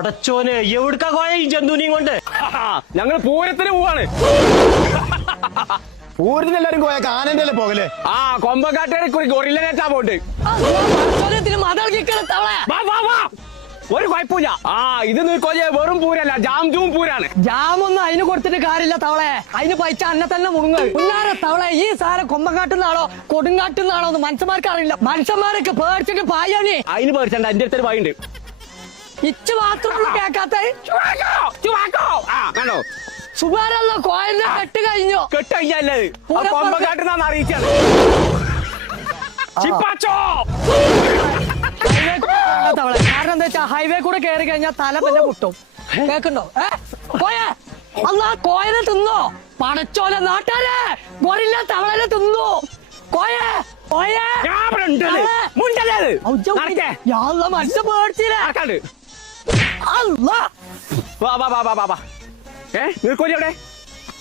പടച്ചോനെ എവിടുക്കാ കോയ ഈ ജന്തുവിനെയും കൊണ്ട്? ഞങ്ങൾ പൂരത്തിന് പോവാണ്. പൂരത്തിന് എല്ലാരും പോയ കാനന്റെ പോകല്. ആ കൊമ്പക്കാട്ടേരെ ഗൊറില്ലനേറ്റാ പോണ്ട്. ഒരു കുഴപ്പമില്ല. ആ ഇത് നീക്കോലെ വെറും പൂരല്ല, ജാംജൂം പൂരാണ്. ജാമൊന്നും അതിന് കൊടുത്തിട്ട് കാര്യമില്ല തവളെ. അതിന് പൈച്ച അന്നെ തന്നെ മുങ്ങുക. പിന്നാരെ തവളെ ഈ സാധനം കൊമ്പങ്കാട്ടുന്നാണോ കൊടുങ്കാട്ടുന്നാണോ എന്ന് മനുഷ്യന്മാർക്ക് അറിയില്ല. മനുഷ്യന്മാരൊക്കെ പേടിച്ചിട്ട് പായാണ്. അതിന് പേടിച്ചണ്ട, എന്റെ അടുത്തൊരു വായുണ്ട്. ഇച്ച് മാത്രമൊന്നും കേക്കാത്ത കണ്ടോ സുഖാരല്ലോ കോയന്റെ കെട്ട് കഴിഞ്ഞു. കെട്ട് കഴിഞ്ഞത് കൊമ്പക്കാട്ടുന്നാന്ന് അറിയിച്ചാണ്. തവളെ കാരണം എന്താ വെച്ചാ ഹൈവേ കൂടെ കയറി കഴിഞ്ഞാൽ തല തന്നെ പൊട്ടും. കേക്കുണ്ടോ? കോയെ അല്ല കോയനെ തിന്നോ പടച്ചോലെ നാട്ടാരെ ഗൊറില്ല തവളനെ തിന്നു. കോയെ കോയെ മനുഷ്യ പേടിച്ചില്ലേ? നീർക്കോലി എവിടെ?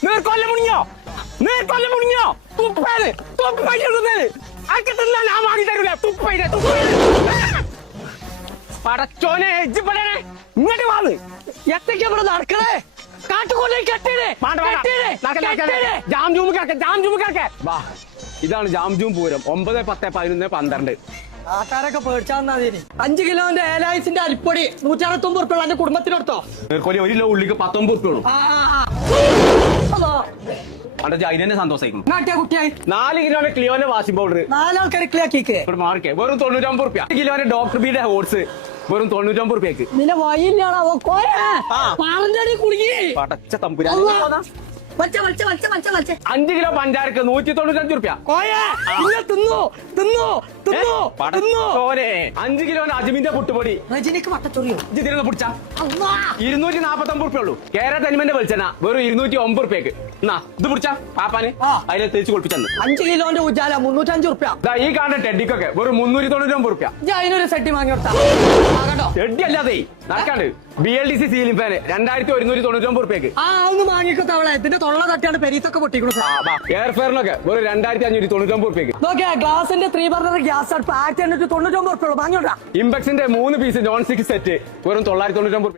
നീർക്കൊല്ല മുണിഞ്ഞോ? നീർക്കൊല്ല മുണിഞ്ഞോ? തുപ്പേത് ഞാൻ വാങ്ങി തരൂല. തുപ്പയിലെ പടച്ചോനെ ഇങ്ങോട്ട് വാന്ന് എത്തേക്ക് ഇവിടെ നടക്കണേ? കാട്ടുകൊല്ലേ കെട്ടിടേ. ജാംജൂം കിടക്കെ. വാ ഇതാണ് ജാംജൂം പൂരം. 9, 10, 11, 12. ആൾക്കാരൊക്കെ പേടിച്ചാൽ 5 കിലോന്റെ ഏലായിസിന്റെ അരിപ്പൊടി 169 ഉറുപ്പിക എന്റെ കുടുംബത്തിനെടുത്തോ. നീർക്കോലി 1 കിലോ ഉള്ളിക്ക് 19 ഉറുപ്പിയുള്ളൂ. അതിനെ സന്തോഷിക്കും. കുട്ടിയായി 4 കിലോന്റെ ക്ലിയോന്റെ വാഷിംഗ് പൗഡർ 4 ആൾക്കാർ ക്ലിയാക്കിക്ക് മാർക്കെ വെറും 99 ഉറുപ്പിക. 1 കിലോന്റെ ഡോക്ടർ ബിയുടെ ഹോട്സ് വെറും 99 ഉറുപ്പിയക്ക്. നിന്നെ വൈകില്ലാണോ പറഞ്ഞടി കുടുങ്ങി. പടച്ച തമ്പുരാൻ. 5 കിലോ പഞ്ചാരക്ക് 195 ഉറുപ്പിയ. 5 കിലോന്റെ അജ്മിന്റെ പുട്ടുപൊടി രജനിക്ക് വട്ടച്ചൊറിയോ പിടിച്ച 249 ഉറുപ്പിയുള്ളൂ. കേരള തനിമന്റെ വെളിച്ചെണ്ണ വെറും 209 ഉറുപ്പിയക്ക്. എന്നാ ഇത് പിടിച്ച പാപ്പാന് അതിനെ തേച്ച് കുളിപ്പിച്ചു. 5 കിലോന്റെ ഉജാല 305 ഉറുപ്പിയ. ഈ കാണുന്ന ടെഡിക്കൊക്കെ വെറും 399 ഉറുപ്പിയ. അതിനൊരു സെട്ടി വാങ്ങി കൊടുത്താ ടെഡി അല്ലാതെ നടക്കാണ്ട് BLDC സീലിംഗ് ഫാന് 2199 ഉറുപ്പിയക്ക്. ഒന്ന് വാങ്ങിക്കോത്തവളെ. ഇതിന്റെ തൊള്ള തട്ടിയാണ് പെരീത്തൊക്കെ പൊട്ടിക്കണം. എയർ ഫെയറിനൊക്കെ വെറും 2599 ഉറുപ്പിയക്ക്. നോക്കിയാ ഗ്ലാസിന്റെ 3 ബർണർ ഗ്യാസ് അടുപ്പ് 1899 ഉറുപ്പിയുള്ളൂ. വാങ്ങിയോട്ടാ. ഇംപെക്സിന്റെ 3 പീസ് നോൺ സ്റ്റിക് സെറ്റ് വെറും 999 ഉറുപ്പിക.